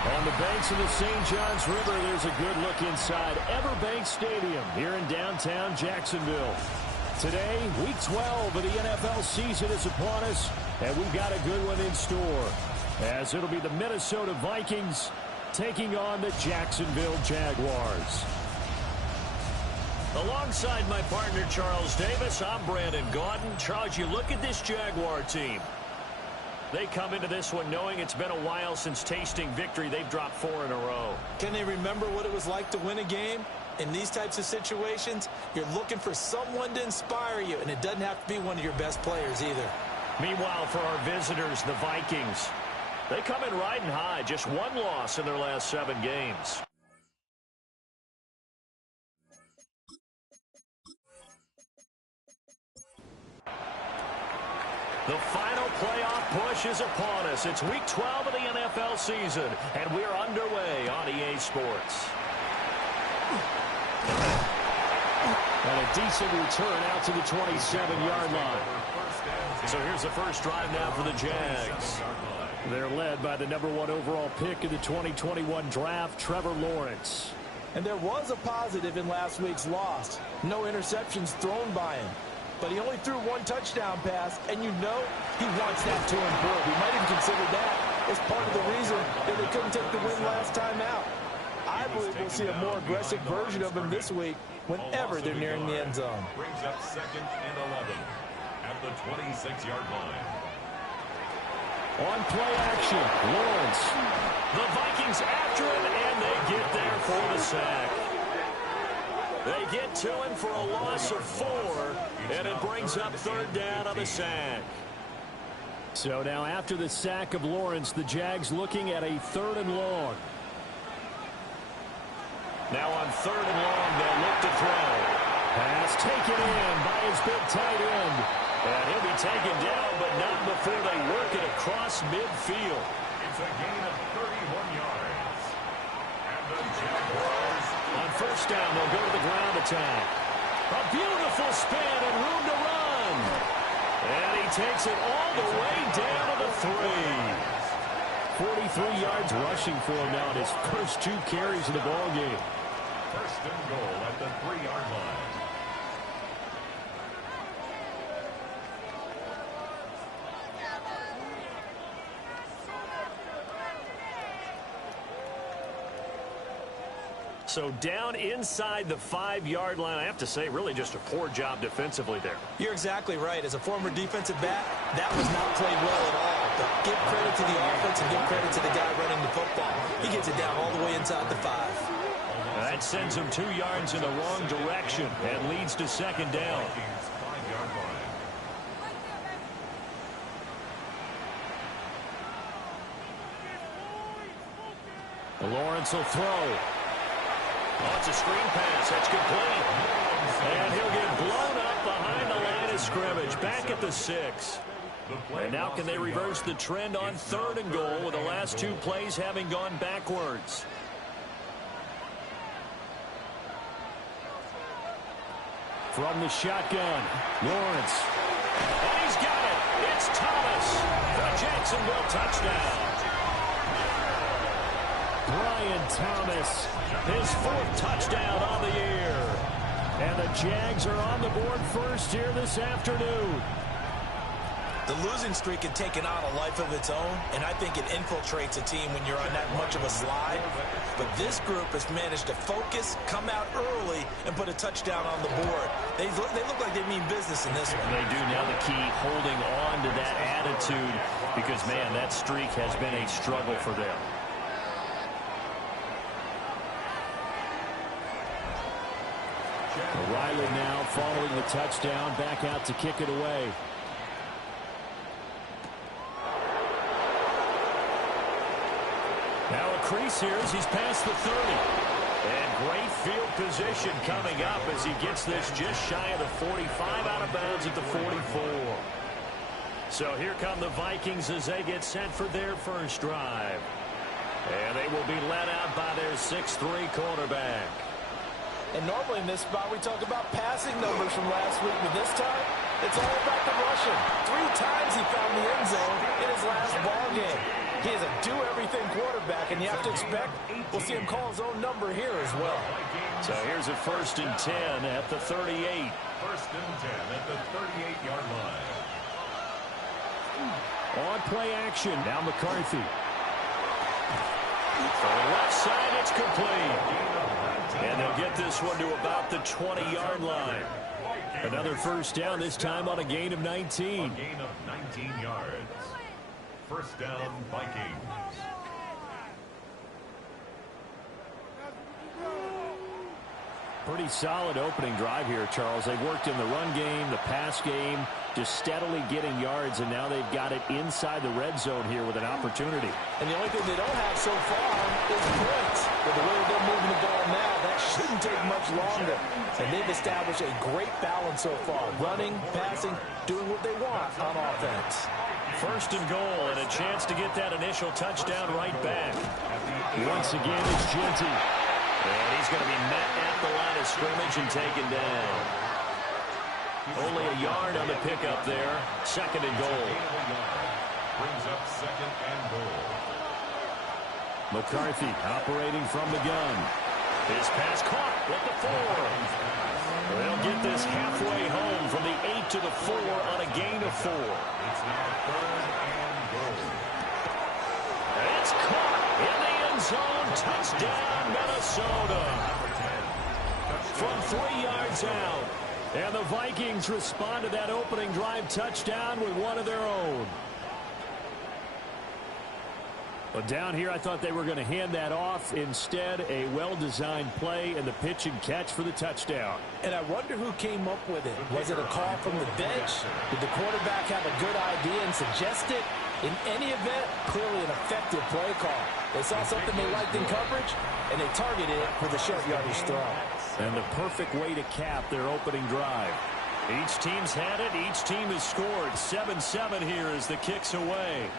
On the banks of the St. Johns River, there's a good look inside Everbank Stadium here in downtown Jacksonville. Today, Week 12 of the NFL season is upon us, and we've got a good one in store, as it'll be the Minnesota Vikings taking on the Jacksonville Jaguars. Alongside my partner, Charles Davis, I'm Brandon Gaudin. Charles, you look at this Jaguar team. They come into this one knowing it's been a while since tasting victory. They've dropped 4 in a row. Can they remember what it was like to win a game? In these types of situations, you're looking for someone to inspire you, and it doesn't have to be one of your best players either. Meanwhile, for our visitors, the Vikings, they come in riding high. Just 1 loss in their last 7 games. The final playoff push is upon us. It's Week 12 of the NFL season, and we're underway on EA Sports. And a decent return out to the 27-yard line. So here's the first drive now for the Jags. They're led by the #1 overall pick in the 2021 draft, Trevor Lawrence. And there was a positive in last week's loss. No interceptions thrown by him. But he only threw 1 touchdown pass, and you know he wants that to improve. We might even consider that as part of the reason that they couldn't take the win last time out. I believe we'll see a more aggressive version of him this week whenever they're nearing the end zone. Brings up 2nd and 11 at the 26-yard line. On play action, Lawrence. The Vikings after him, and they get there for the sack. They get to him for a loss of 4, and it brings up 3rd down on the sack. So now after the sack of Lawrence, the Jags looking at a 3rd and long. Now on 3rd and long, they'll look to throw. Pass taken in by his big tight end. And he'll be taken down, but not before they work it across midfield. It's a gain of 31 yards. And the Jaguars, on 1st down, they'll go to the ground attack. A beautiful spin and room to run. And he takes it all the way down to the 3. 43 yards rushing for him now in his first 2 carries of the ballgame. 1st and goal at the 3-yard line. So down inside the 5-yard line. I have to say, really just a poor job defensively there. You're exactly right. As a former defensive back, that was not played well at all. But give credit to the offense and give credit to the guy running the football. He gets it down all the way inside the 5. That sends him 2 yards in the wrong direction and leads to 2nd down. Lawrence will throw. Oh, it's a screen pass. That's complete. And he'll get blown up behind the line of scrimmage. Back at the 6. And now can they reverse the trend on 3rd and goal with the last 2 plays having gone backwards? From the shotgun, Lawrence. And he's got it. It's Thomas for a Jacksonville touchdown. Brian Thomas, his 4th touchdown on the year. And the Jags are on the board first here this afternoon. The losing streak had taken on a life of its own, and I think it infiltrates a team when you're on that much of a slide. But this group has managed to focus, come out early, and put a touchdown on the board. They look like they mean business in this one. They do. Now the key, holding on to that attitude, because, man, that streak has been a struggle for them. Riley now following the touchdown, back out to kick it away. Now a crease here as he's past the 30. And great field position coming up as he gets this just shy of the 45, out of bounds at the 44. So here come the Vikings as they get set for their first drive. And they will be led out by their 6'3" quarterback. And normally in this spot, we talk about passing numbers from last week, but this time, it's all about the rushing. 3 times he found the end zone in his last ball game. He is a do-everything quarterback. quarterback, and you have to expect we'll see him call his own number here as well. So here's a 1st and 10 at the 38. 1st and 10 at the 38-yard line. On play action, now McCarthy. On the left side, it's complete. And they'll get this one to about the 20-yard line. Another 1st down, this time on a gain of 19. A gain of 19 yards. 1st down, Vikings. Pretty solid opening drive here, Charles. They've worked in the run game, the pass game, just steadily getting yards, and now they've got it inside the red zone here with an opportunity. And the only thing they don't have so far is points. But the way they're moving the ball now, that shouldn't take much longer. And they've established a great balance so far. Running, passing, doing what they want on offense. 1st and goal, and a chance to get that initial touchdown right back. Once again, it's Genty. And he's going to be met at the line of scrimmage and taken down. Only a yard on the pickup there. 2nd and goal. Brings up 2nd and goal. McCarthy operating from the gun. His pass caught at the 4. They'll get this halfway home from the 8 to the 4 on a gain of 4. It's now 3rd and goal. It's caught in the end zone. Touchdown, Minnesota. From 3 yards out. And the Vikings respond to that opening drive touchdown with one of their own. But down here, I thought they were going to hand that off. Instead, a well-designed play and the pitch and catch for the touchdown. And I wonder who came up with it. Was it a call from the bench? Did the quarterback have a good idea and suggest it? In any event, clearly an effective play call. They saw something they liked in coverage, and they targeted it for the short yardage throw. And the perfect way to cap their opening drive. Each team's had it. Each team has scored. 7-7 here as the kick's away.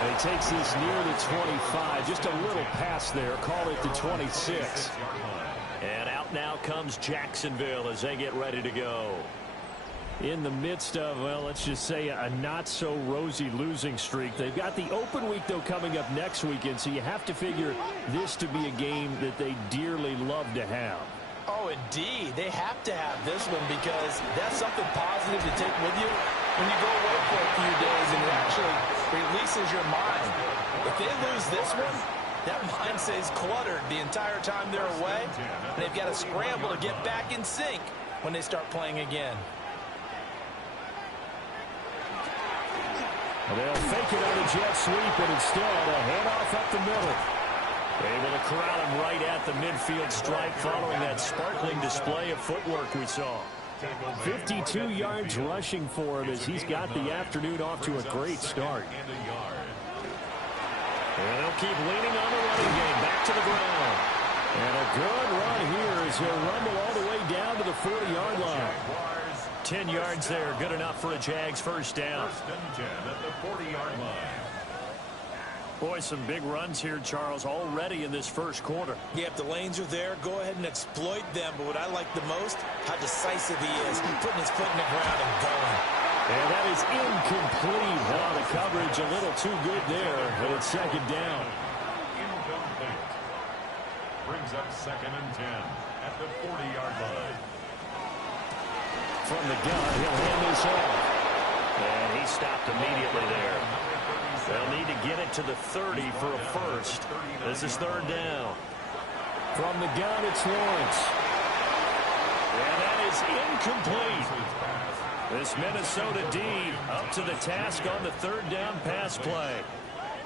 And he takes this near the 25. Just a little pass there. Call it the 26. And out now comes Jacksonville as they get ready to go. In the midst of, well, let's just say a not-so-rosy losing streak. They've got the open week, though, coming up next weekend, so you have to figure this to be a game that they dearly love to have. Oh, indeed. They have to have this one because that's something positive to take with you when you go away for a few days, and it actually releases your mind. If they lose this one, that mind stays cluttered the entire time they're away, and they've got to scramble to get back in sync when they start playing again. They'll fake it on the jet sweep, and instead a handoff up the middle. Able to corral him right at the midfield stripe following that sparkling display of footwork we saw. 52 yards rushing for him as he's got the afternoon off to a great start. And they'll keep leaning on the running game. Back to the ground. And a good run here as he'll rumble all the way down to the 40-yard line. 10 yards there. Good enough for a Jags 1st down. 1st and 10 at the 40-yard line. Boy, some big runs here, Charles, already in this first quarter. Yeah, if the lanes are there, go ahead and exploit them. But what I like the most, how decisive he is, putting his foot in the ground and going. And that is incomplete. Wow, the coverage a little too good there, and it's 2nd down. Incomplete. Brings up 2nd and 10 at the 40-yard line. From the gun, he'll hand this off. And he stopped immediately there. They'll need to get it to the 30 for a 1st. This is 3rd down. From the gun, it's Lawrence. And that is incomplete. This Minnesota D up to the task on the 3rd down pass play.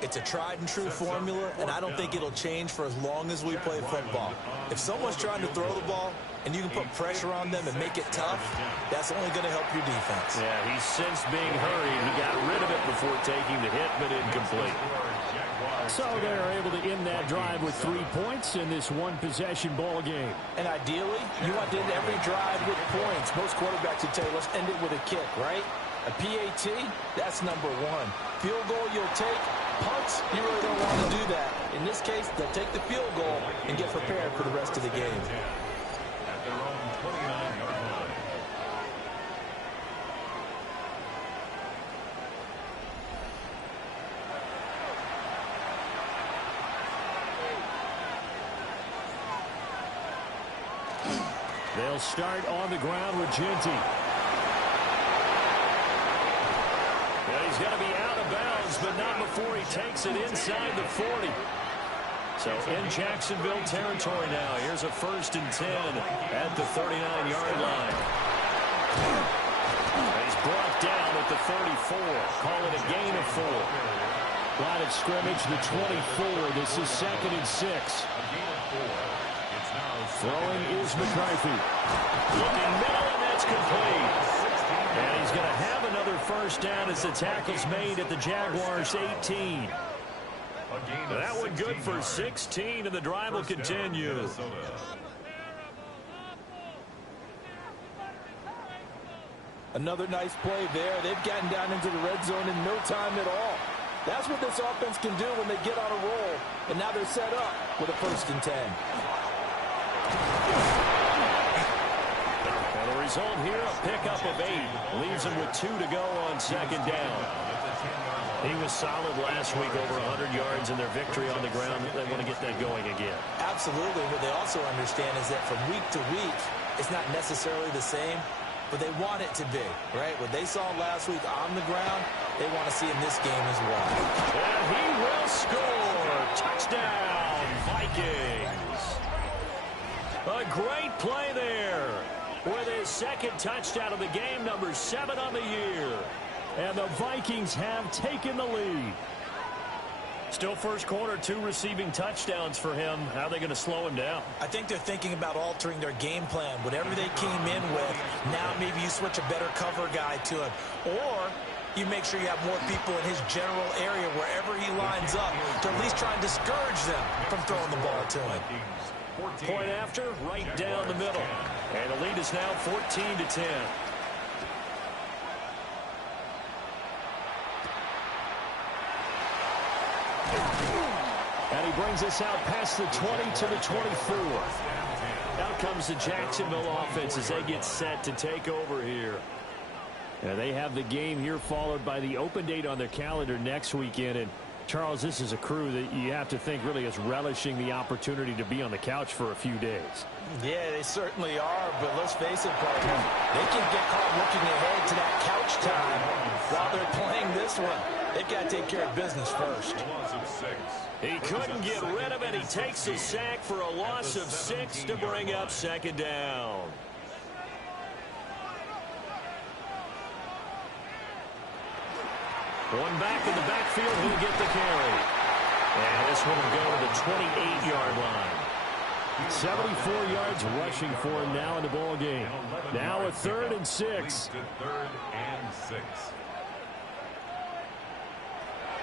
It's a tried-and-true formula, and I don't think it'll change for as long as we play football. If someone's trying to throw the ball, and you can put pressure on them and make it tough, that's only going to help your defense. Yeah, he's since being hurried. He got rid of it before taking the hit, but incomplete. So they're able to end that drive with 3 points in this one-possession ball game. And ideally, you want to end every drive with points. Most quarterbacks would tell you, let's end it with a kick, right? A PAT, that's number 1. Field goal you'll take. Punts, you really don't want to do that. In this case, they'll take the field goal and get prepared for the rest of the game. At their own 29-yard line. They'll start on the ground with Ginty. Yeah, he's going to be out of bounds, but not before he takes it inside the 40. So in Jacksonville territory now. Here's a 1st and 10 at the 39-yard line. He's brought down at the 34. Call it a gain of 4. Line of scrimmage, the 24. This is 2nd and 6. Throwing is McCarthy. Looking middle, and that's complete. And he's going to have another 1st down as the tackle's made at the Jaguars' 18. That one good for 16, and the drive will continue. Another nice play there. They've gotten down into the red zone in no time at all. That's what this offense can do when they get on a roll. And now they're set up with a 1st and 10. Well, the result here, a pickup of 8. Leaves him with 2 to go on 2nd down. He was solid last week, over 100 yards in their victory on the ground. They want to get that going again. Absolutely. What they also understand is that from week to week, it's not necessarily the same, but they want it to be, right? What they saw last week on the ground, they want to see in this game as well. And he will score. Touchdown, Vikings. A great play there with his 2nd touchdown of the game, number 7 on the year. And the Vikings have taken the lead. Still first quarter, 2 receiving touchdowns for him. How are they going to slow him down? I think they're thinking about altering their game plan. Whatever they came in with, now maybe you switch a better cover guy to him. Or you make sure you have more people in his general area wherever he lines up to at least try and discourage them from throwing the ball to him. Point after, right down the middle. And the lead is now 14-10. And he brings us out past the 20 to the 24. Out comes the Jacksonville offense as they get set to take over here. Yeah, they have the game here followed by the open date on their calendar next weekend. And Charles, this is a crew that you have to think really is relishing the opportunity to be on the couch for a few days. Yeah, they certainly are, but let's face it, partner, they can get caught looking ahead to that couch time while they're playing this one. They've got to take care of business first. He couldn't get rid of it. He takes a sack for a loss of 6 to bring up 2nd down. One back in the backfield, he'll get the carry. And this one will go to the 28-yard line. 74 yards rushing for him now in the ball game. Now a 3rd and 6.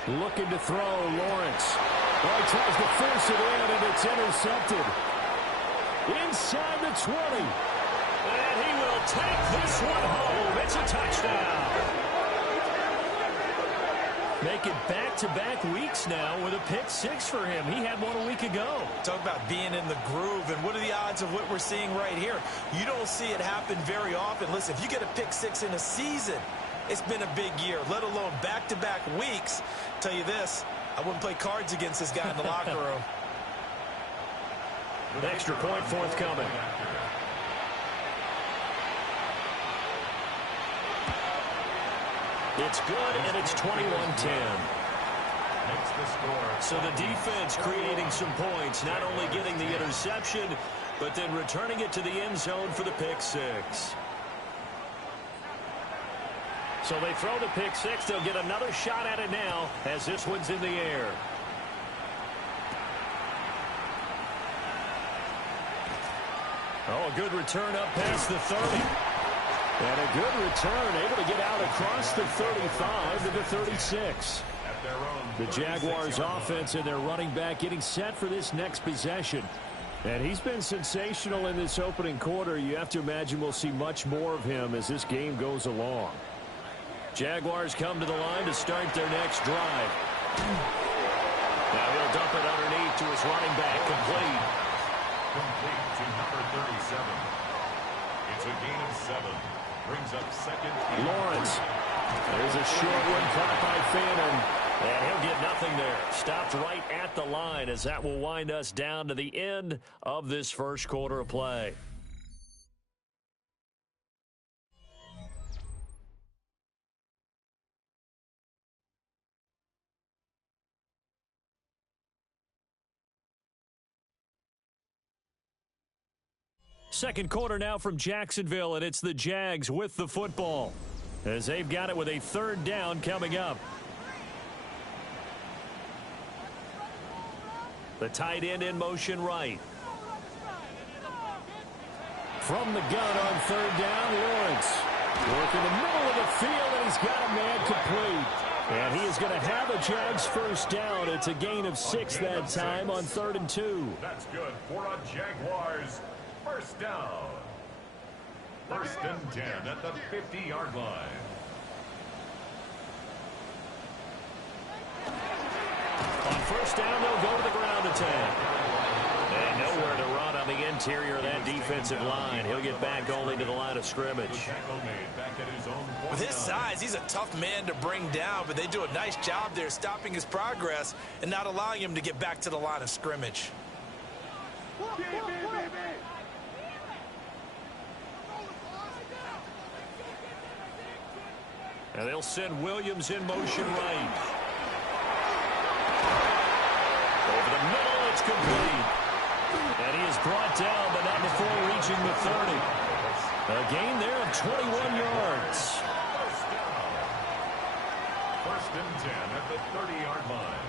Looking to throw, Lawrence. Well, he tries to force it in, and it's intercepted. Inside the 20. And he will take this one home. It's a touchdown. Making back-to-back weeks now with a pick 6 for him. He had one a week ago. Talk about being in the groove, and what are the odds of what we're seeing right here? You don't see it happen very often. Listen, if you get a pick 6 in a season, it's been a big year, let alone back-to-back weeks. Tell you this, I wouldn't play cards against this guy in the locker room. An extra point forthcoming. It's good, and it's 21-10. So the defense creating some points, not only getting the interception, but then returning it to the end zone for the pick 6. So they throw the pick 6. They'll get another shot at it now as this one's in the air. Oh, a good return up past the 30. And a good return, able to get out across the 35 to the 36. The Jaguars offense and their running back getting set for this next possession. And he's been sensational in this opening quarter. You have to imagine we'll see much more of him as this game goes along. Jaguars come to the line to start their next drive. Now he'll dump it underneath to his running back, complete. Complete to number 37. It's a gain of 7. Brings up 2nd. Lawrence. There's a short one caught by Phantom. And he'll get nothing there. Stopped right at the line as that will wind us down to the end of this first quarter of play. Second quarter now from Jacksonville, and it's the Jags with the football as they've got it with a third down coming up. The tight end in motion right. From the gun on third down, Lawrence. Working the middle of the field, and he's got a man complete. And he is going to have a Jags first down. It's a gain of 6 that time on 3rd and 2. That's good for a Jaguars first down. 1st and 10 at the 50-yard line. On first down, they'll go to the ground attack. And nowhere to run on the interior of that defensive line. He'll get back only to the line of scrimmage. With his size, he's a tough man to bring down, but they do a nice job there stopping his progress and not allowing him to get back to the line of scrimmage. And they'll send Williams in motion right. Over the middle, it's complete. And he is brought down, but not before reaching the 30. A gain there of 21 yards. 1st and 10 at the 30-yard line.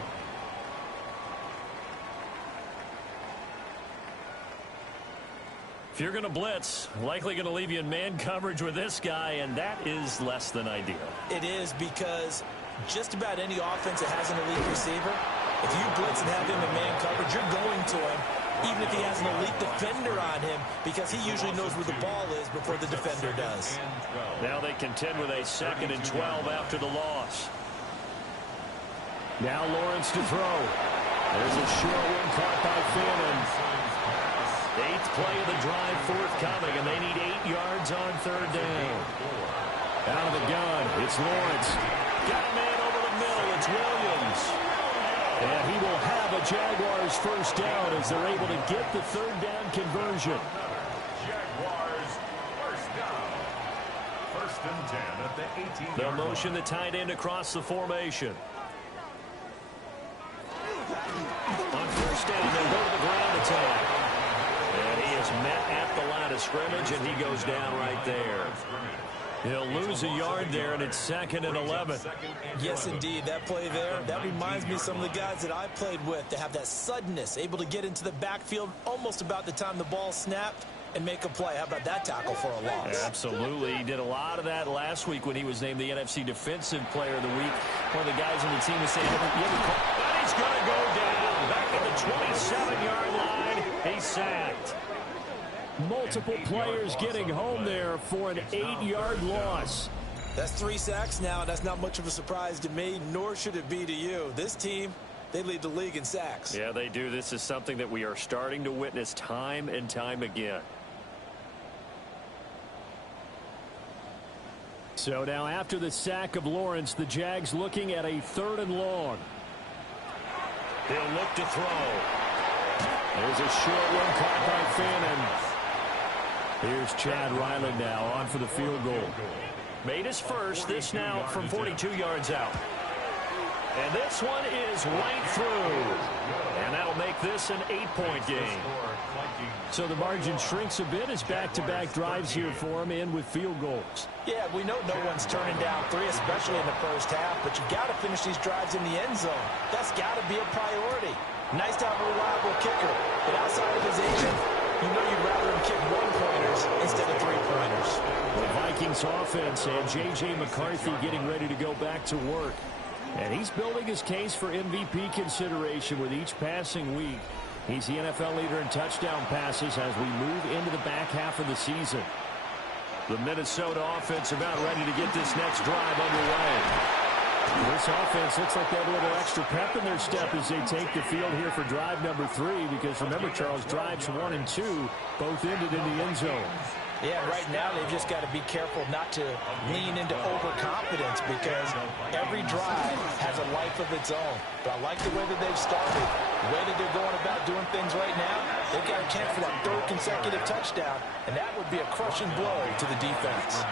If you're going to blitz, likely going to leave you in man coverage with this guy, and that is less than ideal. It is, because just about any offense that has an elite receiver, if you blitz and have him in man coverage, you're going to him, even if he has an elite defender on him, because he usually knows where the ball is before the defender does. Now they contend with a 2nd and 12 after the loss. Now Lawrence to throw. There's a short one caught by Fannin. 8th play of the drive forthcoming, and they need 8 yards on 3rd down. Out of the gun, it's Lawrence. Got a man over the middle, it's Williams. And he will have a Jaguars first down as they're able to get the 3rd down conversion. Jaguars first down. 1st and 10 at the 18-yard line. They'll motion the tight end across the formation. On first down, they'll go to the ground attack. And he is met at the line of scrimmage, and he goes down right there. He'll lose a yard there, and it's 2nd and 11. Yes, indeed. That play there, that reminds me of some of the guys that I played with to have that suddenness, able to get into the backfield almost about the time the ball snapped and make a play. How about that tackle for a loss? Absolutely. He did a lot of that last week when he was named the NFC Defensive Player of the Week. One of the guys on the team was saying, but he's going to go down back at the 27-yard line. He's sacked. Multiple players getting home there for an 8-yard loss. That's 3 sacks now, and that's not much of a surprise to me, nor should it be to you. This team, they lead the league in sacks. Yeah, they do. This is something that we are starting to witness time and time again. So now after the sack of Lawrence, the Jags looking at a 3rd and long. They'll look to throw. There's a short one caught by Fannin. Here's Chad Ryland now on for the field goal. Made his first, this now from 42 yards out. And this one is right through. And that'll make this an 8-point game. So the margin shrinks a bit as back-to-back drives here for him, in with field goals. Yeah, we know no one's turning down 3, especially in the first half, but you've got to finish these drives in the end zone. That's got to be a priority. Nice to have a reliable kicker, but outside of his agent, you know you'd rather him kick 1-pointers instead of 3-pointers. The Vikings offense and J.J. McCarthy getting ready to go back to work. And he's building his case for MVP consideration with each passing week. He's the NFL leader in touchdown passes as we move into the back half of the season. The Minnesota offense about ready to get this next drive underway. This offense looks like they have a little extra pep in their step as they take the field here for drive number 3, because remember, Charles, drives 1 and 2 both ended in the end zone. Yeah, right now they've just got to be careful not to lean into overconfidence, because every drive has a life of its own. But I like the way that they've started, the way that they're going about doing things right now. They've got a chance for that 3rd consecutive touchdown, and that would be a crushing blow to the defense.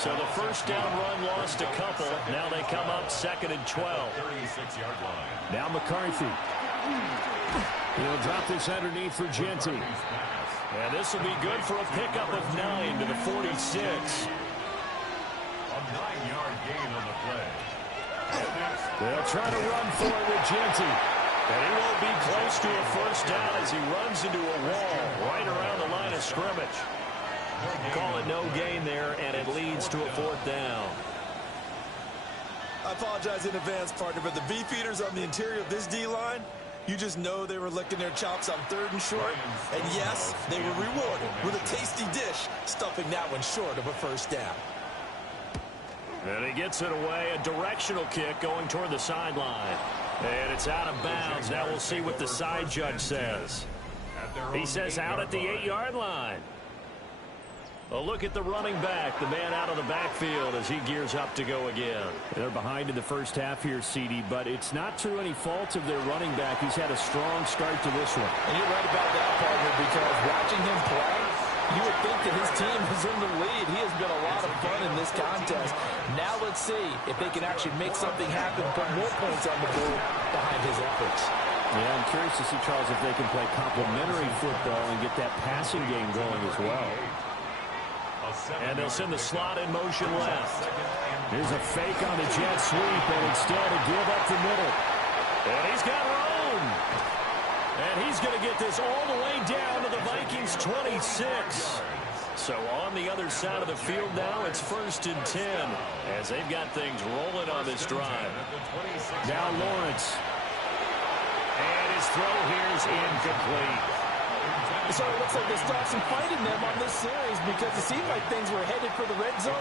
So the first down run lost a couple. Now they come up 2nd and 12. 36-yard line. Now McCarthy. He'll drop this underneath for Genty. And this will be good for a pickup of 9 to the 46. A 9-yard gain on the play. They'll try to run for it with Genty. And he won't be close to a first down as he runs into a wall right around the line of scrimmage. Call it no gain there, and it leads to a 4th down. I apologize in advance, partner, but the beefeaters on the interior of this D-line, you just know they were licking their chops on 3rd and short. And yes, they were rewarded with a tasty dish, stuffing that one short of a first down. And he gets it away, a directional kick going toward the sideline. And it's out of bounds. Now we'll see what the side judge says. He says out at the 8-yard line. A look at the running back, the man out of the backfield as he gears up to go again. They're behind in the first half here, CD, but it's not through any fault of their running back. He's had a strong start to this one. And you're right about that, partner, because watching him play, you would think that his team is in the lead. He has been a lot of fun in this contest. Now let's see if they can actually make something happen, put more points on the board behind his efforts. Yeah, I'm curious to see, Charles, if they can play complementary football and get that passing game going as well. And they'll send the slot in motion left. Here's a fake on the jet sweep, and instead a give up the middle. And he's got room. And he's going to get this all the way down to the Vikings 26. So on the other side of the field now, it's 1st and 10 as they've got things rolling on this drive. Now Lawrence. And his throw here is incomplete. So it looks like they start some fight in them on this series because it seemed like things were headed for the red zone.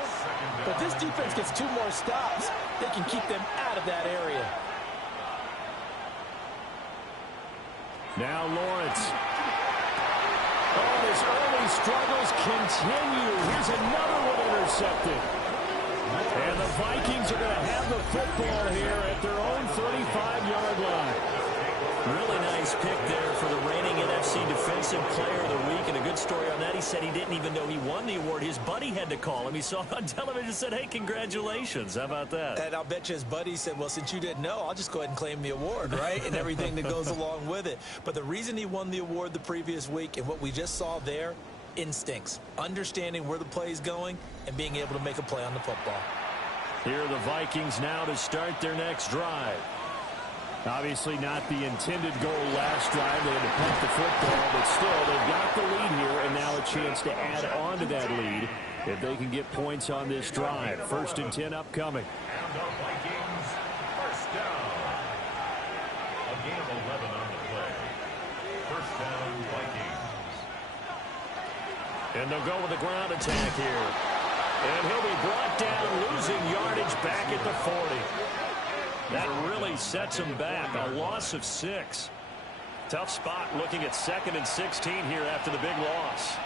But this defense gets 2 more stops. They can keep them out of that area. Now Lawrence. Oh, his early struggles continue. Here's another one intercepted. And the Vikings are going to have the football here at their own 35-yard line. Really nice pick there for the reigning NFC Defensive Player of the Week. And a good story on that, he said he didn't even know he won the award. His buddy had to call him. He saw it on television and said, hey, congratulations. How about that? And I'll bet you his buddy said, well, since you didn't know, I'll just go ahead and claim the award, right? And everything that goes along with it. But the reason he won the award the previous week and what we just saw there, instincts. Understanding where the play is going and being able to make a play on the football. Here are the Vikings now to start their next drive. Obviously not the intended goal last drive. They had to punt the football, but still, they've got the lead here, and now a chance to add on to that lead if they can get points on this drive. 1st and 10 upcoming. And the Vikings, first down. A gain of 11 on the play. First down, Vikings. And they'll go with the ground attack here. And he'll be brought down, losing yardage back at the 40. That really sets him back. A loss of 6. Tough spot looking at 2nd and 16 here after the big loss.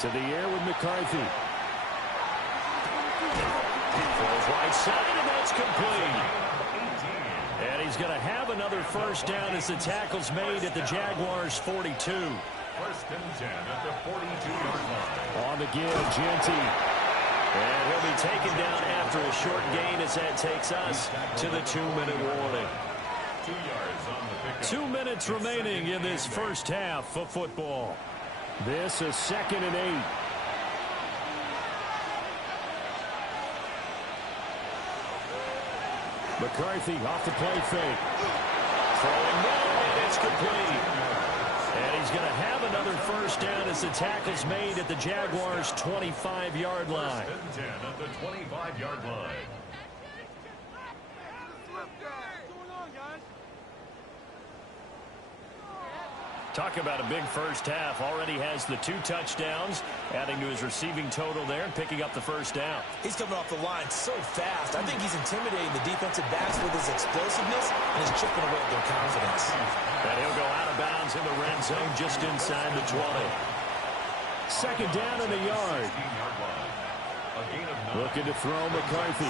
To the air with McCarthy. Throws right side, and that's complete. And he's going to have another first down as the tackle's made at the Jaguars' 42. 1st and 10 at the 42-yard line. On the give, Genty. And he'll be taken down after a short gain as that takes us to the 2-minute warning. 2 yards on the pickup. 2 minutes remaining in this first half of football. This is 2nd and 8. McCarthy off the play fake. Throwing down, and it's complete. And he's going to have another first down as the tackle's made at the Jaguars' 25-yard line. 1st and 10 at the 25-yard line. Talk about a big first half. Already has the 2 touchdowns, adding to his receiving total there and picking up the first down. He's coming off the line so fast. I think he's intimidating the defensive backs with his explosiveness and he's chipping away at their confidence. And he'll go out of bounds in the red zone just inside the 20. 2nd down and a yard. Looking to throw McCarthy.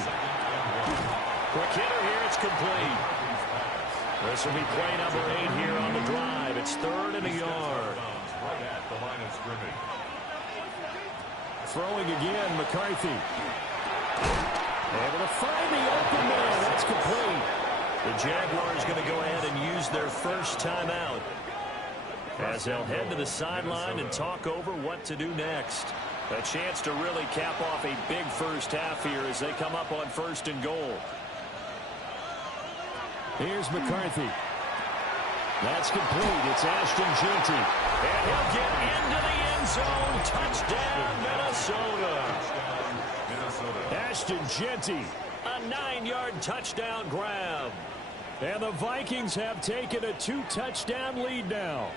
Quick hitter here. It's complete. This will be play number 8 here on the drive. It's 3rd and a yard. Right at the line of scrimmage. Throwing again, McCarthy. Able to find the open man. That's complete. The Jaguars going to go ahead and use their first timeout as they'll head to the sideline and talk over what to do next. A chance to really cap off a big first half here as they come up on 1st and goal. Here's McCarthy. That's complete. It's Ashton Jeanty. And he'll get into the end zone. Touchdown, Minnesota. Ashton Jeanty. A 9-yard touchdown grab. And the Vikings have taken a 2-touchdown lead now.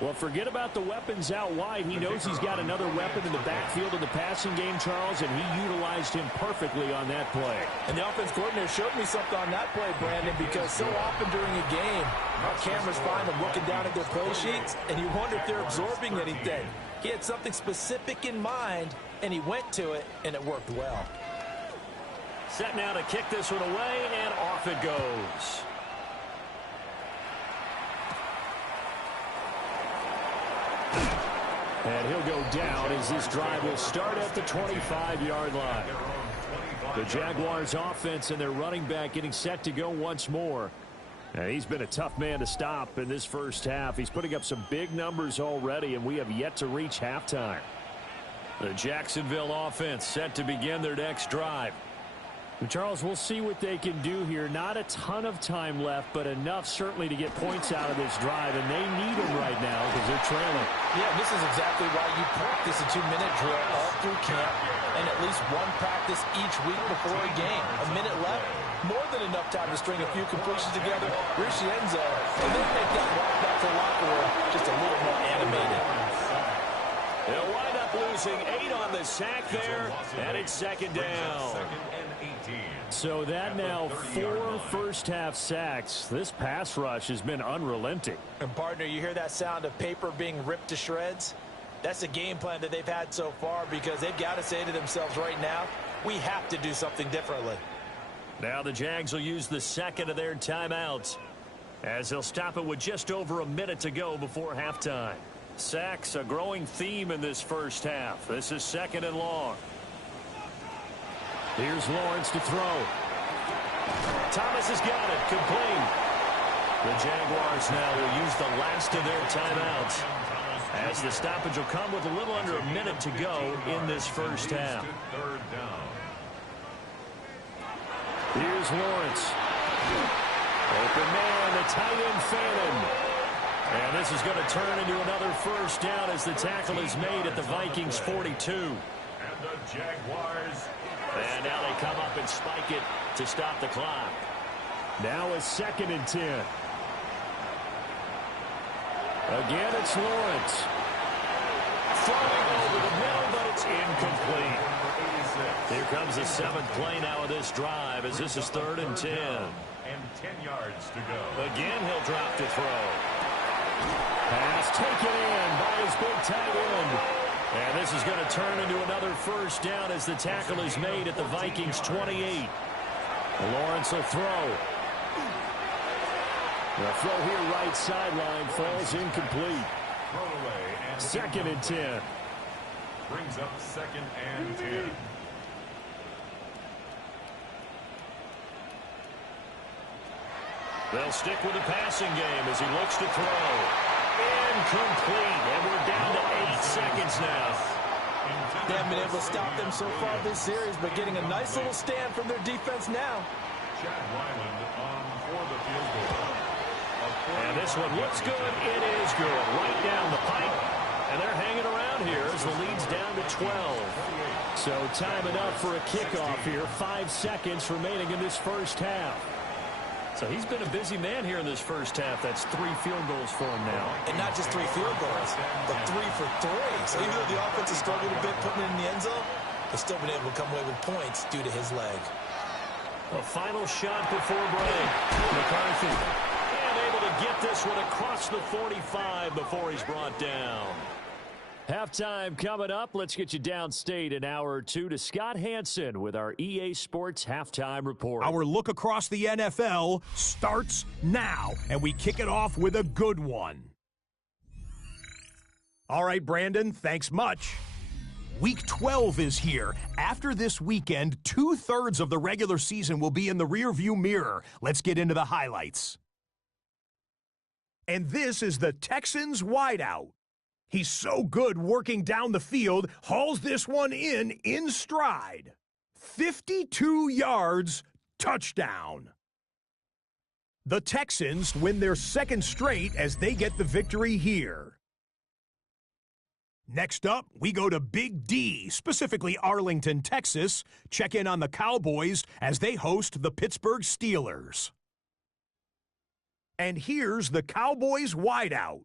Well, forget about the weapons out wide. He knows he's got another weapon in the backfield in the passing game, Charles, and he utilized him perfectly on that play. And the offense coordinator showed me something on that play, Brandon, because so often during a game, our cameras find them looking down at their play sheets, and you wonder if they're absorbing anything. He had something specific in mind, and he went to it, and it worked well. Set now to kick this one away, and off it goes. And he'll go down as this drive will start at the 25-yard line. The Jaguars offense and their running back getting set to go once more. And he's been a tough man to stop in this first half. He's putting up some big numbers already, and we have yet to reach halftime. The Jacksonville offense set to begin their next drive. Charles, we'll see what they can do here. Not a ton of time left, but enough certainly to get points out of this drive, and they need them right now because they're trailing. Yeah, this is exactly why you practice a 2-minute drill all through camp and at least one practice each week before a game. A minute left, more than enough time to string a few completions together, reach the end zone, and then make that walk back to the locker room just a little more animated. They'll wind up losing 8 on the sack there, and it's 2nd down. So that now 4 first-half sacks. This pass rush has been unrelenting. And, partner, you hear that sound of paper being ripped to shreds? That's the game plan that they've had so far because they've got to say to themselves right now, we have to do something differently. Now the Jags will use the second of their timeouts as they'll stop it with just over a minute to go before halftime. Sacks, a growing theme in this first half. This is 2nd and long. Here's Lawrence to throw. Thomas has got it. Complete. The Jaguars now will use the last of their timeouts as the stoppage will come with a little under a minute to go in this first half. Here's Lawrence. Open man, the tight end Fannin. And this is going to turn into another first down as the tackle is made at the Vikings 42. And the Jaguars. And now they come up and spike it to stop the clock. Now a 2nd and 10. Again, it's Lawrence. Throwing over the middle, but it's incomplete. Here comes the 7th play now of this drive as this is 3rd and 10. And 10 yards to go. Again, he'll drop to throw. Pass taken in by his big tight end. And this is going to turn into another first down as the tackle is made at the Vikings 28. Lawrence will throw. The throw here right sideline falls incomplete. 2nd and 10. Brings up 2nd and 10. They'll stick with the passing game as he looks to throw. Incomplete, and we're down to 8 seconds now. They haven't been able to stop them so far this series, but getting a nice little stand from their defense now. Chad Ryland on for the field goal. And this one looks good. It is good. Right down the pipe. And they're hanging around here as the lead's down to 12. So time enough for a kickoff here. 5 seconds remaining in this first half. So he's been a busy man here in this first half. That's 3 field goals for him now. And not just 3 field goals, but 3 for 3. So even though the offense has struggled a bit putting it in the end zone, they've still been able to come away with points due to his leg. A final shot before break. McCarthy. And able to get this one across the 45 before he's brought down. Halftime coming up. Let's get you downstate an hour or two to Scott Hansen with our EA Sports Halftime Report. Our look across the NFL starts now, and we kick it off with a good one. All right, Brandon, thanks much. Week 12 is here. After this weekend, 2/3 of the regular season will be in the rearview mirror. Let's get into the highlights. And this is the Texans wideout. He's so good working down the field, hauls this one in stride. 52 yards, touchdown. The Texans win their second straight as they get the victory here. Next up, we go to Big D, specifically Arlington, Texas. Check in on the Cowboys as they host the Pittsburgh Steelers. And here's the Cowboys wideout.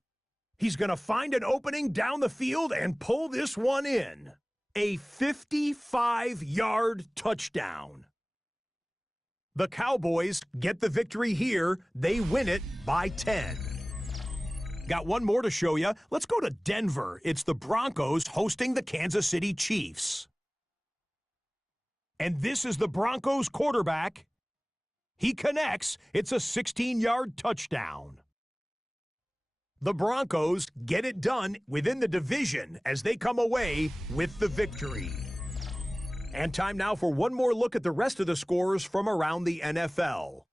He's going to find an opening down the field and pull this one in. A 55-yard touchdown. The Cowboys get the victory here. They win it by 10. Got one more to show you. Let's go to Denver. It's the Broncos hosting the Kansas City Chiefs. And this is the Broncos quarterback. He connects. It's a 16-yard touchdown. The Broncos get it done within the division as they come away with the victory. And time now for one more look at the rest of the scores from around the NFL.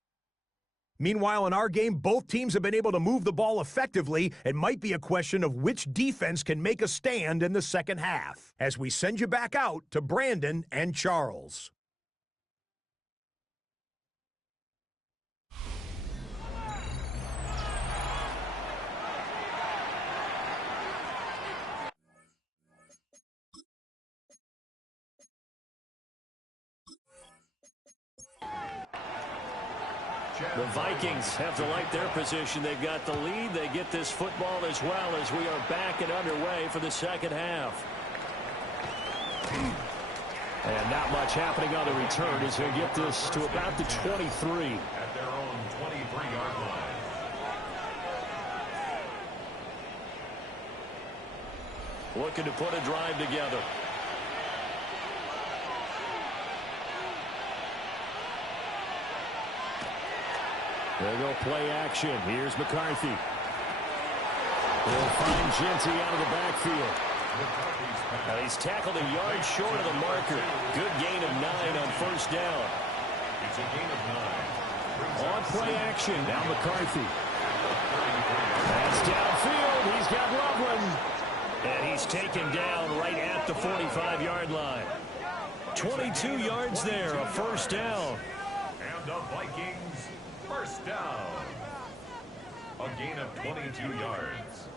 Meanwhile, in our game, both teams have been able to move the ball effectively. It might be a question of which defense can make a stand in the second half, as we send you back out to Brandon and Charles. The Vikings have to like their position. They've got the lead. They get this football as well as we are back and underway for the second half. And not much happening on the return as they get this to about the 23. At their own 23-yard line. Looking to put a drive together. There go play action. Here's McCarthy. They'll find Genty out of the backfield. Now he's tackled a yard short of the marker. Good gain of 9 on first down. It's a gain of 9. On play action. Now McCarthy. That's downfield. He's got Loveland. And he's taken down right at the 45-yard line. 22 yards there, a first down. And the Vikings first down. A gain of 22 yards.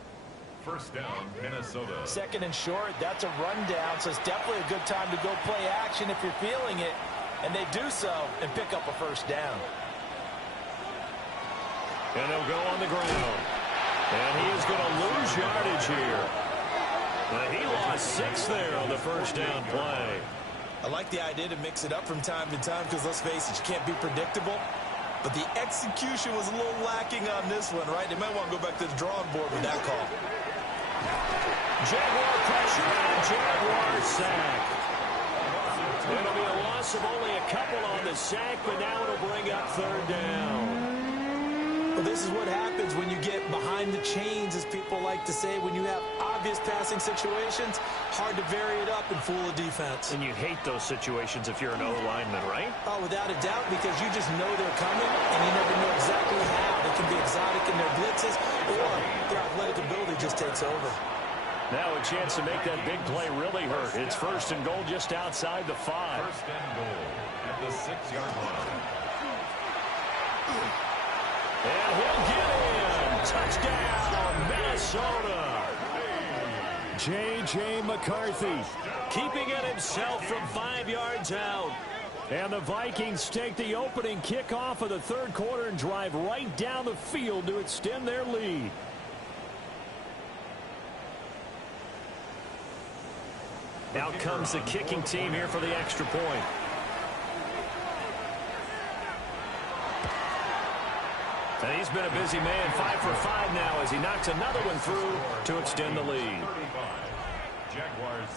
First down, Minnesota. Second and short, that's a rundown, so it's definitely a good time to go play action if you're feeling it. And they do so and pick up a first down. And he'll go on the ground. And he is going to lose yardage here. But he lost 6 there on the first down play. I like the idea to mix it up from time to time because, let's face it, you can't be predictable. But the execution was a little lacking on this one, right? They might want to go back to the drawing board with that call. Jaguar pressure and Jaguar sack. It'll be a loss of only a couple on the sack, but now it'll bring up third down. Well, this is what happens when you get behind the chains, as people like to say. When you have obvious passing situations, hard to vary it up and fool a defense. And you hate those situations if you're an O-lineman, right? Oh, without a doubt, because you just know they're coming, and you never know exactly how. They can be exotic in their blitzes, or their athletic ability just takes over. Now a chance to make that big play really hurt. It's first and goal just outside the 5. First and goal at the 6-yard line. And he'll get in. Touchdown, Minnesota. J.J. McCarthy keeping it himself from 5 yards out. And the Vikings take the opening kickoff of the third quarter and drive right down the field to extend their lead. Now comes the kicking team here for the extra point. And he's been a busy man, 5 for 5 now as he knocks another one through to extend the lead.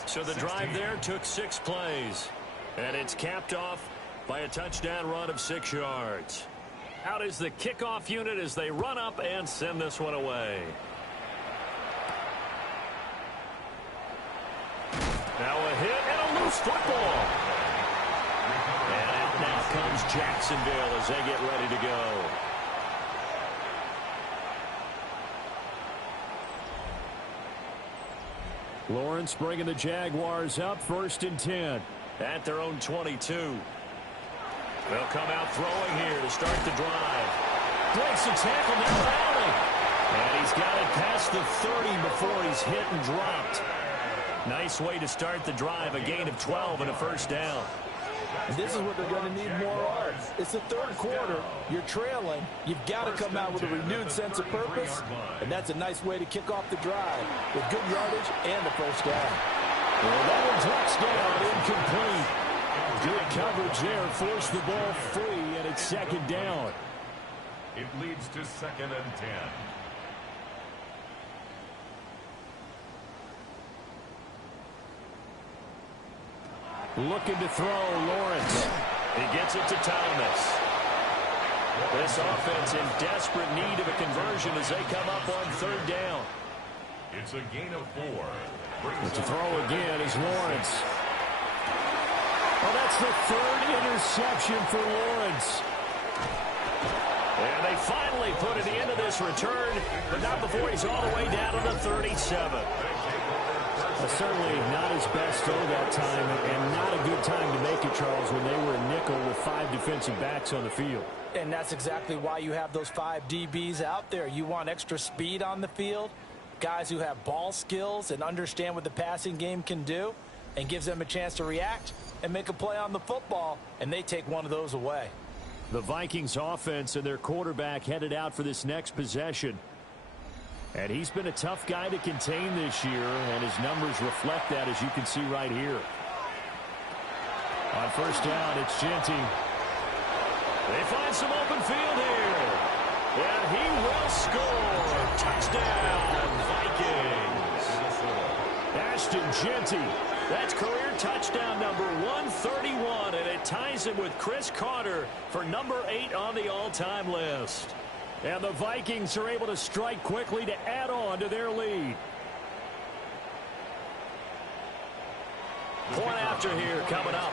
So the drive there took 6 plays. And it's capped off by a touchdown run of 6 yards. Out is the kickoff unit as they run up and send this one away. Now a loose football. And out now comes Jacksonville as they get ready to go. Lawrence bringing the Jaguars up, 1st and 10. At their own 22. They'll come out throwing here to start the drive. Breaks the tackle, now rally. And he's got it past the 30 before he's hit and dropped. Nice way to start the drive, a gain of 12 and a 1st down. And this is what they're going to need more of. It's the 3rd quarter. You're trailing. You've got to come out with a renewed sense of purpose. And that's a nice way to kick off the drive with good yardage and a 1st down. Well, that one's touchdown, incomplete. Good coverage there, forced the ball free, and it's 2nd down. It leads to 2nd and 10. Looking to throw, Lawrence. He gets it to Thomas. This offense in desperate need of a conversion as they come up on 3rd down. It's a gain of 4. But to throw again is Lawrence. Well, that's the 3rd interception for Lawrence. And they finally put an end to this return, but not before he's all the way down to the 37. Certainly not his best throw that time, and not a good time to make it, Charles, when they were a nickel with 5 defensive backs on the field. And that's exactly why you have those 5 DBs out there. You want extra speed on the field, guys who have ball skills and understand what the passing game can do, and gives them a chance to react and make a play on the football, and they take one of those away. The Vikings offense and their quarterback headed out for this next possession. And he's been a tough guy to contain this year, and his numbers reflect that, as you can see right here. On 1st down, it's Genty. They find some open field here. And he will score. Touchdown, Vikings. Ashton Genty. That's career touchdown number 131, and it ties him with Chris Carter for number 8 on the all-time list. And the Vikings are able to strike quickly to add on to their lead. Point after here coming up.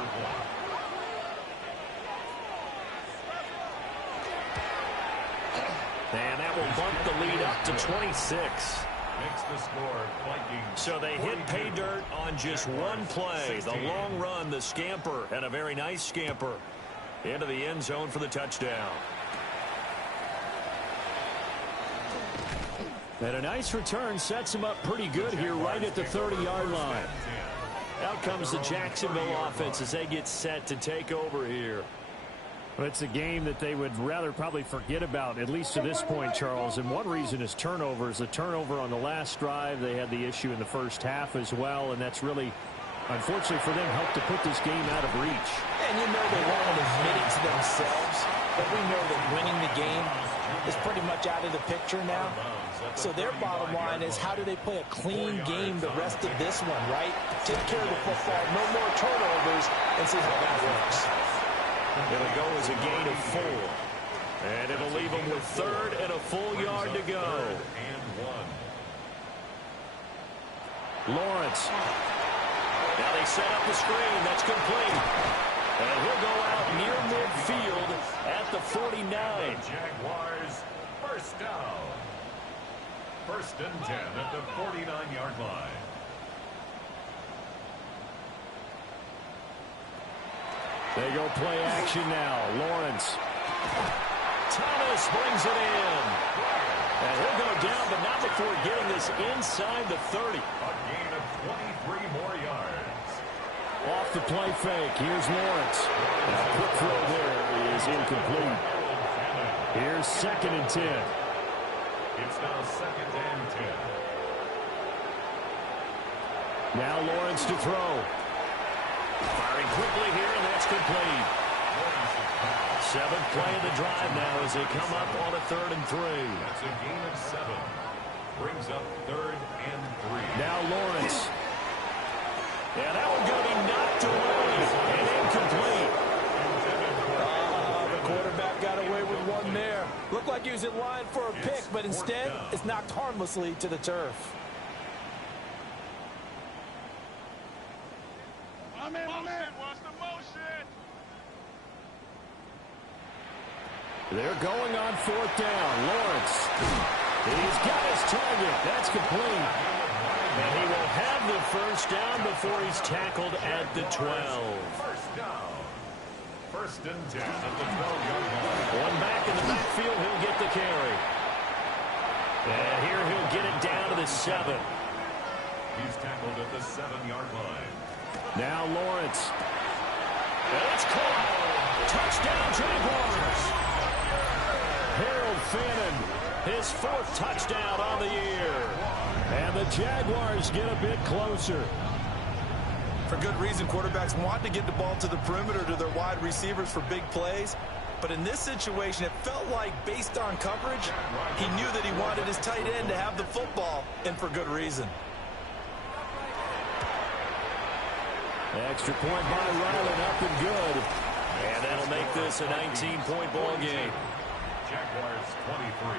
And that will bump the lead up to 26. Makes the score Vikings. So they hit pay dirt on just one play. The long run, the scamper, and a very nice scamper into the end zone for the touchdown. And a nice return sets him up pretty good here right at the 30-yard line. Out comes the Jacksonville offense as they get set to take over here. But it's a game that they would rather probably forget about, at least to this point, Charles. And one reason is turnovers. The turnover on the last drive, they had the issue in the 1st half as well. And that's really, unfortunately for them, helped to put this game out of reach. And you know they won't admit it to themselves, but we know that winning the game is pretty much out of the picture now. So their bottom line is, how do they play a clean game the rest of this one, right? Take care of the football, no more turnovers, and see how that works. It'll go as a gain of 4. And it'll leave them with 3rd and a full yard to go. Lawrence. Now they set up the screen. That's complete. And he'll go out near midfield at the 49. Jaguars, 1st down. 1st and 10 at the 49-yard line. They go play action now. Lawrence. Thomas brings it in. And he'll go down, but not before getting this inside the 30. A gain of 23 more yards. Off the play fake. Here's Lawrence. And a quick throw there is incomplete. Here's 2nd and 10. It's now 2nd and 10. Now Lawrence to throw. Firing quickly here, and that's complete. 7th play of the drive now as they come up on a 3rd and 3. That's a gain of 7. Brings up 3rd and 3. Now Lawrence. Yeah, that one going to be knocked away and incomplete. The quarterback got away with one there. Looked like he was in line for a pick, but instead it's knocked harmlessly to the turf. They're going on fourth down. Lawrence. He's got his target. That's complete. And he will have the first down before he's tackled at the 12. First down. First and 10 at the 12-yard line. One back in the backfield. He'll get the carry. And here he'll get it down to the 7. He's tackled at the 7-yard line. Now Lawrence. And it's caught. Touchdown, Jaguars. Harold Fannin, his 4th touchdown on the year. And the Jaguars get a bit closer. For good reason, quarterbacks want to get the ball to the perimeter to their wide receivers for big plays. But in this situation, it felt like, based on coverage, he knew that he wanted his tight end to have the football, and for good reason. Extra point by Ryland, up and good. And that'll make this a 19-point ball game. Jaguars 23.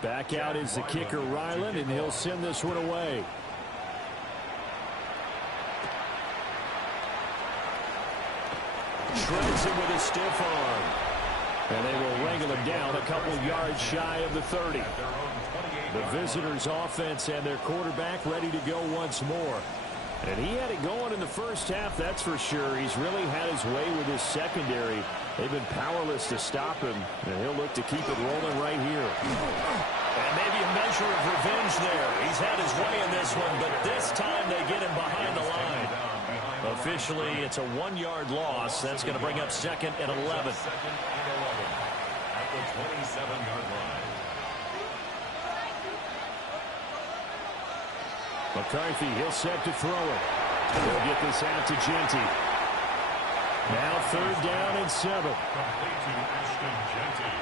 Back out is the kicker, Ryland, and he'll send this one away. Shreds him with a stiff arm. And they will wrangle him down a couple yards shy of the 30. The visitors' offense and their quarterback ready to go once more. And he had it going in the first half, that's for sure. He's really had his way with his secondary. They've been powerless to stop him, and he'll look to keep it rolling right here. And maybe a measure of revenge there. He's had his way in this one, but this time they get him behind the line. Officially, it's a 1-yard loss. That's going to bring up 2nd and 11. 2nd and 11 at the 27-yard line. McCarthy, he'll set to throw it. He'll get this out to Genty. Now 3rd down and 7. Complete to Ashton Genty.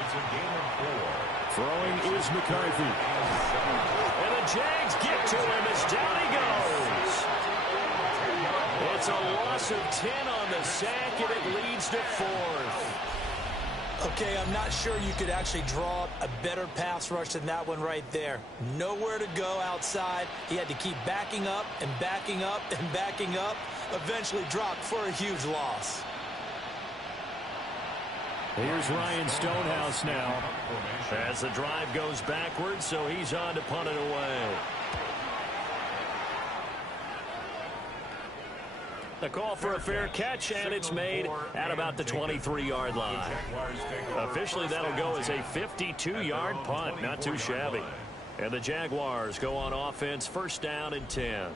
It's a gain of 4. Throwing is McCarthy. And the Jags get to him as down he goes. It's a loss of 10 on the sack, and it leads to 4th. Okay, I'm not sure you could actually draw a better pass rush than that one right there. Nowhere to go outside. He had to keep backing up and backing up and backing up. Eventually dropped for a huge loss. Here's Ryan Stonehouse now as the drive goes backwards, so he's on to punt it away. The call for a fair catch, and it's made at about the 23-yard line. Officially, that'll go as a 52-yard punt. Not too shabby. And the Jaguars go on offense, 1st down and 10.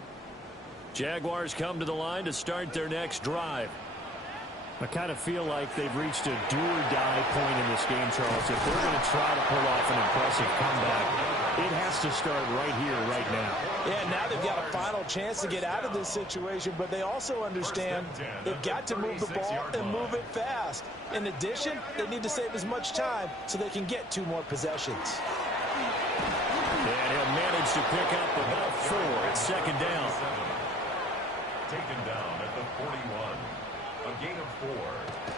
Jaguars come to the line to start their next drive. I kind of feel like they've reached a do-or-die point in this game, Charles. If they're going to try to pull off an impressive comeback, it has to start right here, right now. Yeah, now they've got a final chance to get out of this situation, but they also understand they've got to move the ball and move it fast. In addition, they need to save as much time so they can get 2 more possessions. And he'll manage to pick up about 4 at 2nd down. Taken down at the 41. A gain of 4.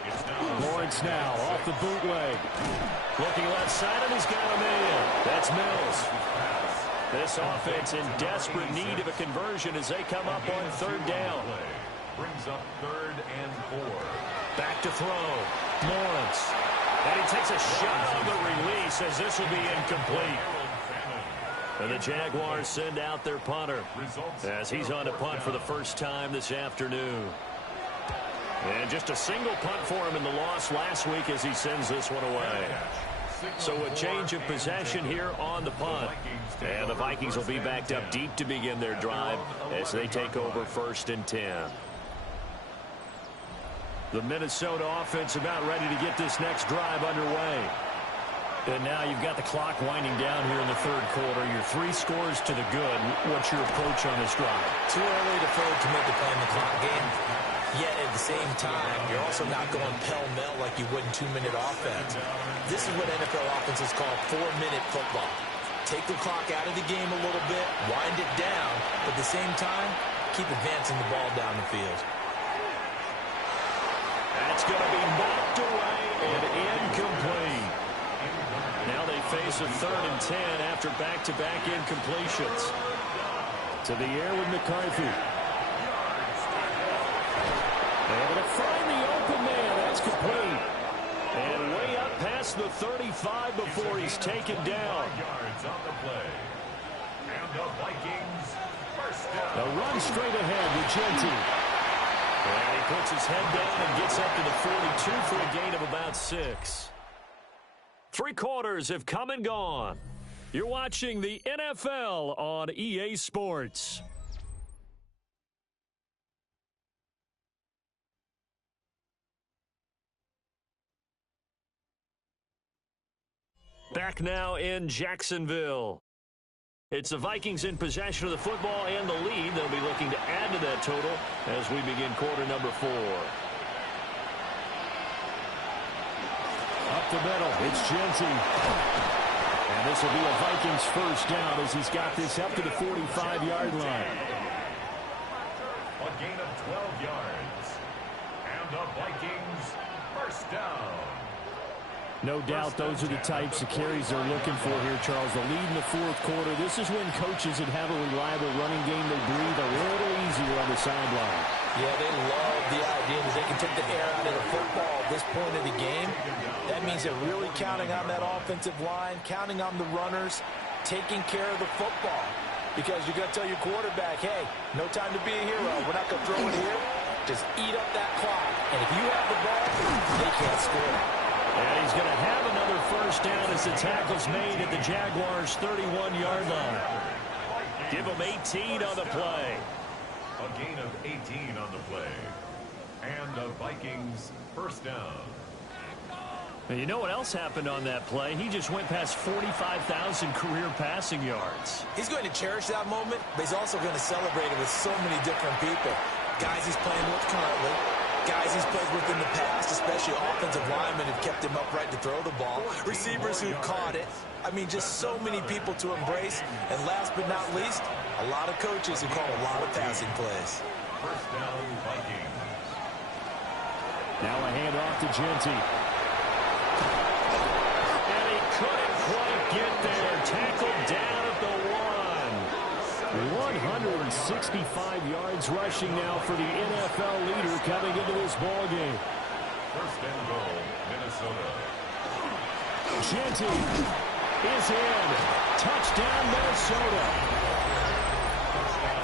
It's now Lawrence now off the bootleg. Looking left side, and he's got him in. That's Mills. This offense in desperate need of a conversion as they come up on 3rd down. Brings up 3rd and 4. Back to throw. Lawrence. And he takes a shot on the release as this will be incomplete. And the Jaguars send out their punter as he's on to punt for the first time this afternoon. And just a single punt for him in the loss last week as he sends this one away. So a change of possession here on the punt. And the Vikings will be backed up deep to begin their drive as they take over 1st and 10. The Minnesota offense about ready to get this next drive underway. And now you've got the clock winding down here in the 3rd quarter. Your 3 scores to the good. What's your approach on this drive? Too early to fully commit to playing the clock game. Yet at the same time, you're also not going pell-mell like you would in 2-minute offense. This is what NFL offenses call 4-minute football. Take the clock out of the game a little bit, wind it down, but at the same time, keep advancing the ball down the field. That's going to be knocked away and incomplete. Now they face a 3rd and 10 after back-to-back incompletions. To the air with McCarthy. Able to find the open man. That's complete. And way up past the 35 before he's taken down. Yards on the play. And the Vikings first down. A run straight ahead with Genty. And he puts his head down and gets up to the 42 for a gain of about 6. 3 quarters have come and gone. You're watching the NFL on EA Sports. Back now in Jacksonville. It's the Vikings in possession of the football and the lead. They'll be looking to add to that total as we begin quarter number 4. Up the middle, it's Genty. And this will be a Vikings first down as he's got this up to the 45-yard line. A gain of 12 yards. And the Vikings first down. No doubt those are the types of carries they're looking for here, Charles. The lead in the fourth quarter. This is when coaches that have a reliable running game, they breathe a little easier on the sideline. Yeah, they love the idea that they can take the air out of the football at this point of the game. That means they're really counting on that offensive line, counting on the runners, taking care of the football. Because you're going to tell your quarterback, hey, no time to be a hero. We're not going to throw it here. Just eat up that clock. And if you have the ball, they can't score. And he's going to have another first down as the tackle's made at the Jaguars' 31-yard line. Give them 18 on the play. A gain of 18 on the play. And the Vikings first down. And you know what else happened on that play? He just went past 45,000 career passing yards. He's going to cherish that moment, but he's also going to celebrate it with so many different people. Guys he's playing with currently, guys he's played with in the past, especially offensive linemen have kept him upright to throw the ball, receivers who caught it. I mean, just so many people to embrace. And last but not least, a lot of coaches who call a lot of passing plays. First down, Vikings. Now a handoff to Genty. And he couldn't quite get there. Tackled down at the 165 yards rushing now for the NFL leader coming into this ball game. First and goal, Minnesota. Genty is in. Touchdown, Minnesota.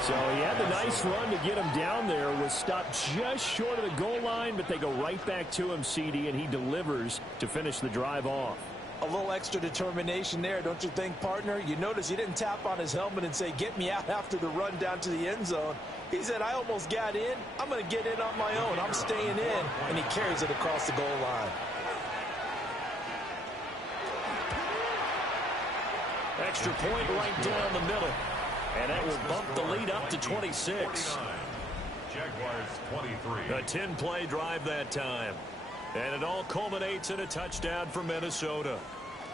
So he had the nice run to get him down there. Was stopped just short of the goal line, but they go right back to him, CD, and he delivers to finish the drive off. A little extra determination there, don't you think, partner? You notice he didn't tap on his helmet and say, get me out after the run down to the end zone. He said, I almost got in. I'm going to get in on my own. I'm staying in. And he carries it across the goal line. Extra point right down the middle. And that will bump the lead up to 26. Jaguars 23. A 10-play drive that time. And it all culminates in a touchdown for Minnesota.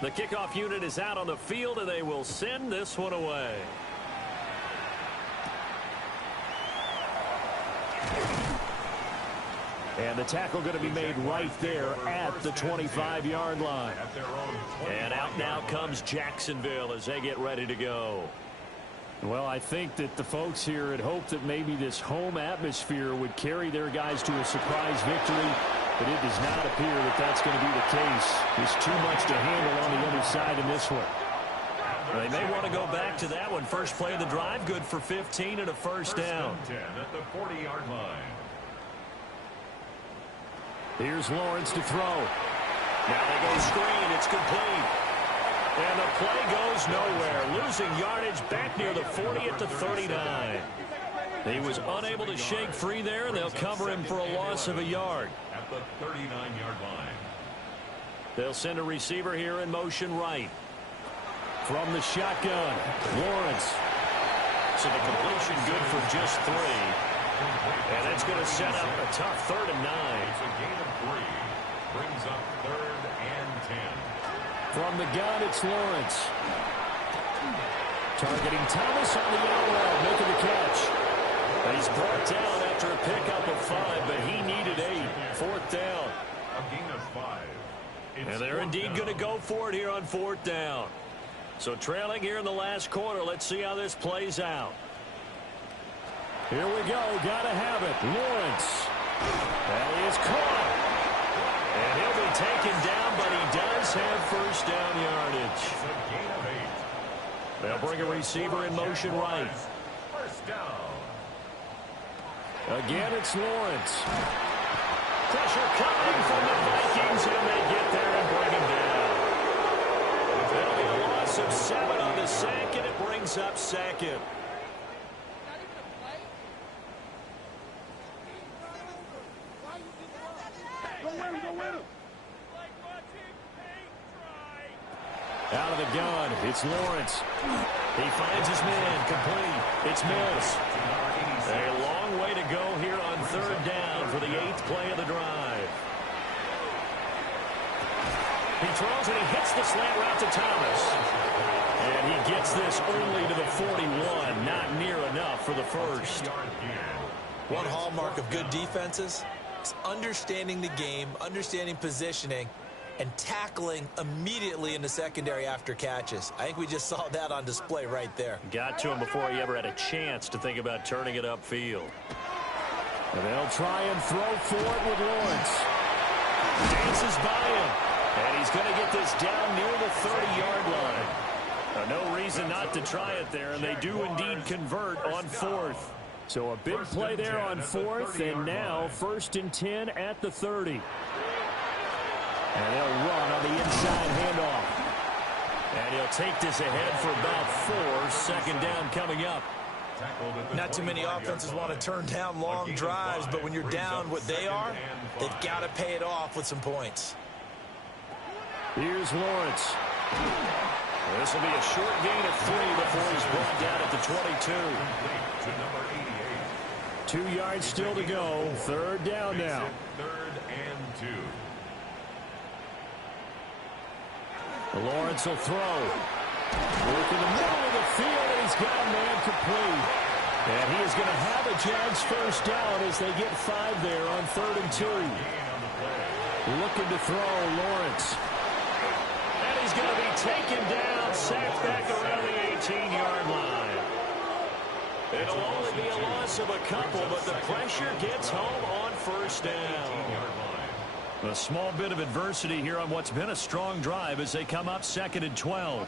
The kickoff unit is out on the field, and they will send this one away. And the tackle going to be made right there at the 25-yard line. And out now comes Jacksonville as they get ready to go. Well, I think that the folks here had hoped that maybe this home atmosphere would carry their guys to a surprise victory, but it does not appear that that's going to be the case. There's too much to handle on the other side in this one. They may want to go back to that one. First play of the drive, good for 15 and a first down. 10 at the 40-yard line. Here's Lawrence to throw. Now they go screen. It's complete. And the play goes nowhere. Losing yardage back near the 40 at the 39. He was unable to shake free there, and they'll cover him for a loss of a yard. At the 39-yard line. They'll send a receiver here in motion right. From the shotgun, Lawrence. So the completion good for just 3. And that's going to set up a tough 3rd and 9. It's a gain of 3. Brings up 3rd and 10. From the gun, it's Lawrence. Targeting Thomas on the outroute, making the catch. And he's brought down after a pickup of 5, but he needed 8. 4th down. A gain of 5. And they're indeed going to go for it here on 4th down. So trailing here in the last quarter. Let's see how this plays out. Here we go. Got to have it. Lawrence. That is caught. And he'll be taken down, but he does have first down yardage. They'll bring a receiver in motion right. First down. Again, it's Lawrence. Pressure coming from the Vikings, and they get there and bring him down. That'll be a loss of 7 on the sack, and it brings up second. Out of the gun, it's Lawrence. He finds his man, complete. It's Mills. A long way to go here on third down for the 8th play of the drive. He throws and he hits the slant route to Thomas. And he gets this only to the 41, not near enough for the first. One hallmark of good defenses is understanding the game, understanding positioning, and tackling immediately in the secondary after catches. I think we just saw that on display right there. Got to him before he ever had a chance to think about turning it upfield. And they'll try and throw for it with Lawrence. Dances by him. And he's going to get this down near the 30-yard line. No reason not to try it there, and they do indeed convert on 4th. So a big play there on 4th, and now 1st and 10 at the 30. And they'll run on the inside handoff. And he'll take this ahead for about 4. Second down coming up. Not too many offenses want to turn down long drives, but when you're down what they are, they've got to pay it off with some points. Here's Lawrence. This will be a short gain of 3 before he's brought down at the 22. 2 yards still to go. Third down now. 3rd and 2. Lawrence will throw. Work in the middle of the field, and he's got a man complete. And he is going to have a Jags first down as they get 5 there on 3rd and 2. Looking to throw, Lawrence. And he's going to be taken down, sacked back around the 18-yard line. It'll only be a loss of a couple, but the pressure gets home on first down. A small bit of adversity here on what's been a strong drive as they come up 2nd and 12.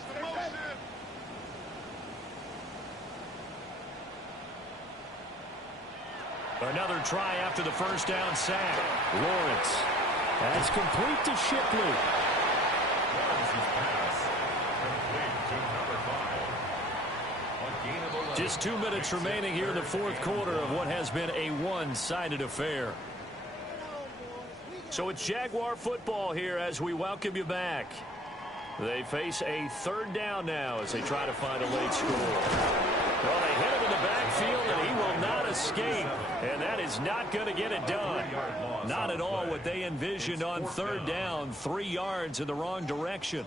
Another try after the first down sack. Lawrence. That's complete to Shipley. Just 2 minutes remaining here in the 4th quarter of what has been a one-sided affair. So it's Jaguar football here as we welcome you back. They face a 3rd down now as they try to find a late score. Well, they hit him in the backfield, and he will not escape. And that is not going to get it done. Not at all what they envisioned on 3rd down. 3 yards in the wrong direction.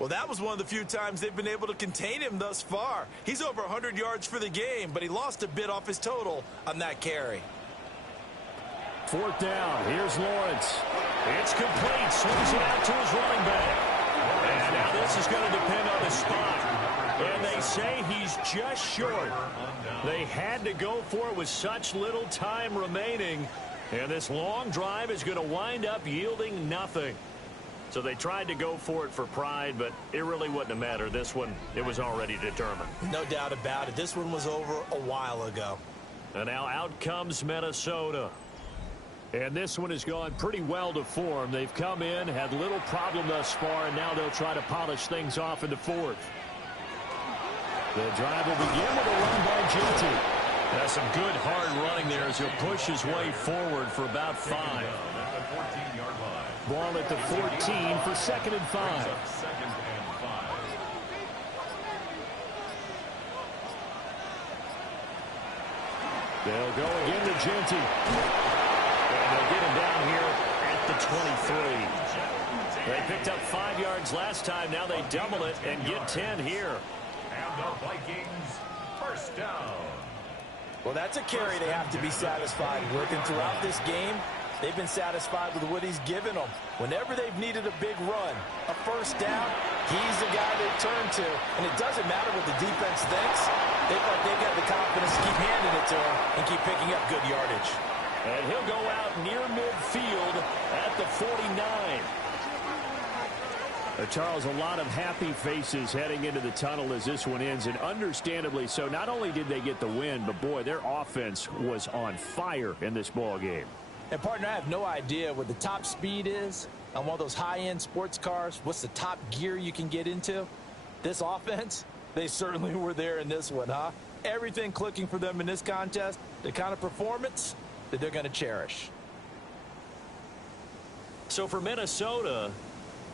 Well, that was one of the few times they've been able to contain him thus far. He's over 100 yards for the game, but he lost a bit off his total on that carry. 4th down. Here's Lawrence. It's complete. Swings it out to his running back. And now this is going to depend on the spot. And they say he's just short. They had to go for it with such little time remaining. And this long drive is going to wind up yielding nothing. So they tried to go for it for pride, but it really wouldn't have mattered. This one, it was already determined. No doubt about it. This one was over a while ago. And now out comes Minnesota. And this one has gone pretty well to form. They've come in, had little problem thus far, and now they'll try to polish things off in the 4th. The drive will begin with a run by Kinetik. That's some good hard running there as he'll push his way forward for about 5. Ball at the 14 for 2nd and 5. They'll go again to Kinetik. And they'll get him down here at the 23. They picked up 5 yards last time. Now they double it and get 10 here. And the Vikings first down. Well, that's a carry they have to be satisfied with. And throughout this game, they've been satisfied with what he's given them. Whenever they've needed a big run, a first down, He's the guy they turn to, and it doesn't matter what the defense thinks. They feel like they've got the confidence to keep handing it to him and keep picking up good yardage. And he'll go out near midfield at the 49. Charles, a lot of happy faces heading into the tunnel as this one ends, and understandably so. Not only did they get the win, but, boy, their offense was on fire in this ball game. And, partner, I have no idea what the top speed is on one of those high-end sports cars. What's the top gear you can get into? This offense, they certainly were there in this one, huh? Everything clicking for them in this contest, the kind of performance that they're going to cherish. So for Minnesota,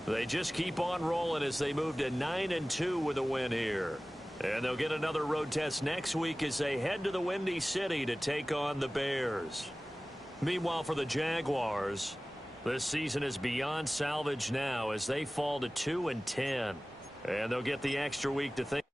they just keep on rolling as they move to 9-2 with a win here. And they'll get another road test next week as they head to the Windy City to take on the Bears. Meanwhile, for the Jaguars, this season is beyond salvage now as they fall to 2-10. And they'll get the extra week to think.